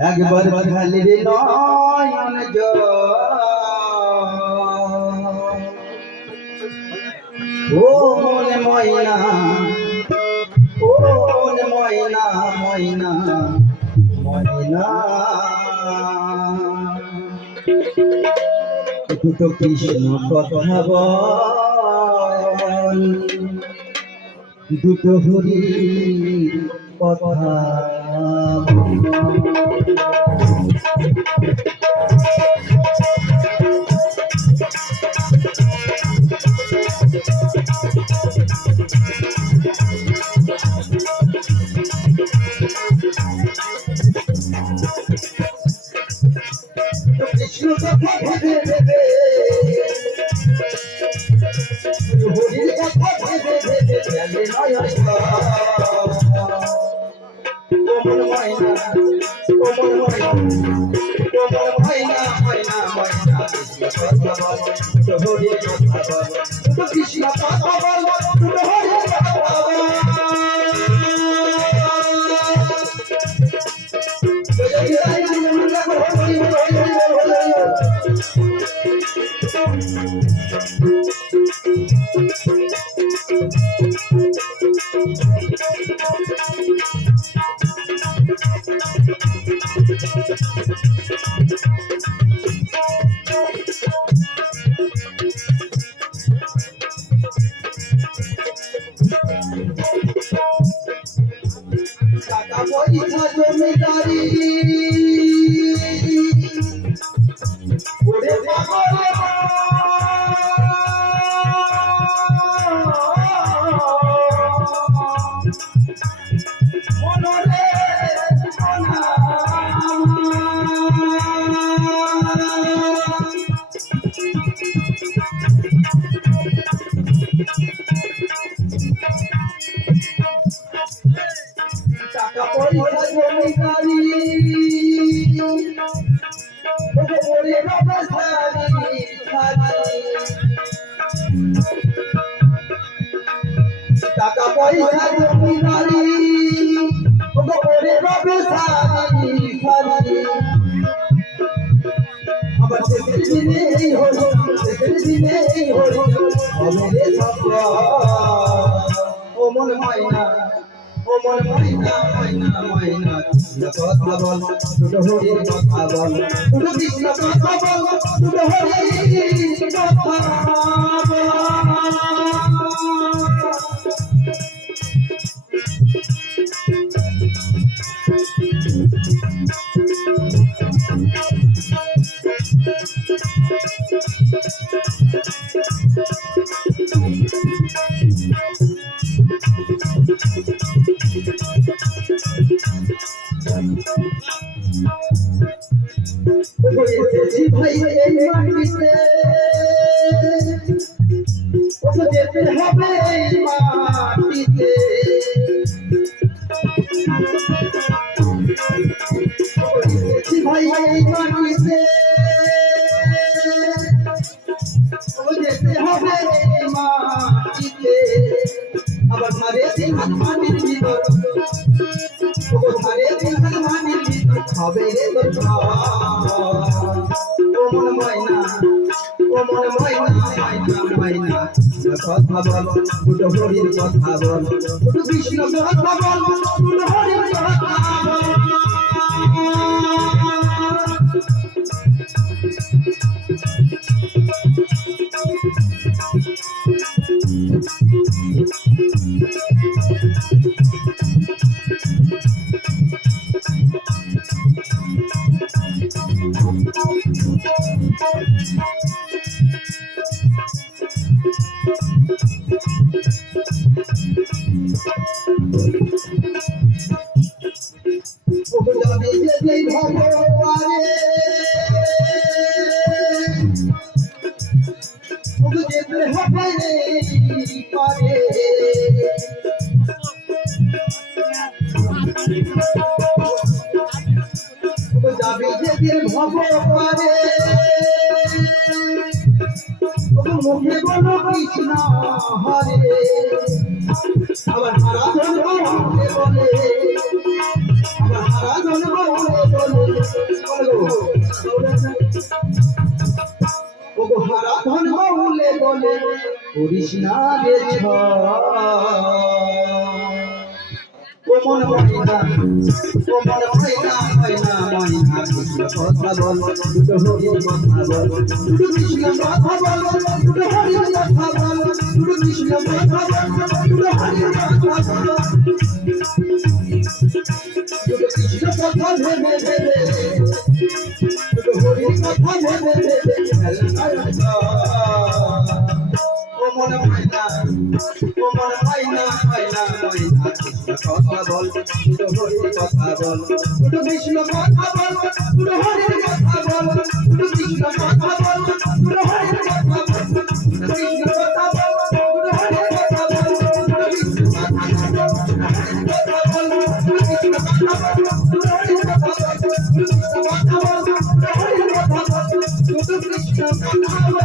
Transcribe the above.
একবার খালি নয়ন জল ও মনে ময়না ও মনে ময়না ময়না ময়না দুটো কৃষ্ণ কথা বল দুটো হরি কথা কৃষ্ণ কথা ভেবে ভেবে হরির কথা ভেবে ভেবে গেলে নয়ন কোমল ময়না কোমল ময়না কোমল ময়না ময়না ময়না হরির কথা বল কৃষ্ণ কথা বল হরির কথা বল টাকা পয়সা জমিদারি ওরে পাগল মনরে টাকা পয়সা জমিদারি ওরে বাবা সারি সারি টাকা পয়সা জমিদারি ওরে বাবা সারি সারি আবার শেষের দিনে এই হলো শেষের দিনে এই হলো হবে রে সব ও মন ময়না ও মন ময়না ময়না ময়না কথা বল দুটো হরির কথা বল দুটো কৃষ্ণ কথা বল দুটো হরির কথা বল এসেছি ভাই এই মাটিতে ওকে যেতে হবে এই মাটিতে এসেছি ভাই এই মাটিতে ওকে যেতে হবে এই মাটিতে আবার সারে দিন মাটির ভিতর ওকে সারে দিন মাটির ভিতর হবে রে কোমল ময়না কোমল ময়না ময়না ময়না কথা বল দুটো হরির কথা বল দুটো কৃষ্ণ কথা বল দুটো হরির কথা বল মুখে বলো কৃষ্ণ হরে আবার সারা বলে বলে করিস না রে ও মন ময়না ময়না ময়না কৃষ্ণ কথা বল দুটো হরির কথা বল দুটো কৃষ্ণ কথা বল দুটো হরির কথা বল দুটো কৃষ্ণ কথা বল দুটো হরির কথা বল দুটো কৃষ্ণ কথা ভেবে ভেবে দুটো হরির কথা ভেবে ভেবে ও মন ময়না ময়না কৃষ্ণ কথা বল দুটো হরির কথা বল দুটো কৃষ্ণ কথা বল দুটো হরির কথা বল দুটো কৃষ্ণ কথা বল দুটো হরির কথা বল কৃষ্ণ কথা বল দুটো হরির কথা বল দুটো কৃষ্ণ কথা বল দুটো কৃষ্ণ কথা বল দুটো হরির কথা বল দুটো কৃষ্ণ কথা বল দুটো হরির কথা বল দুটো কৃষ্ণ কথা বল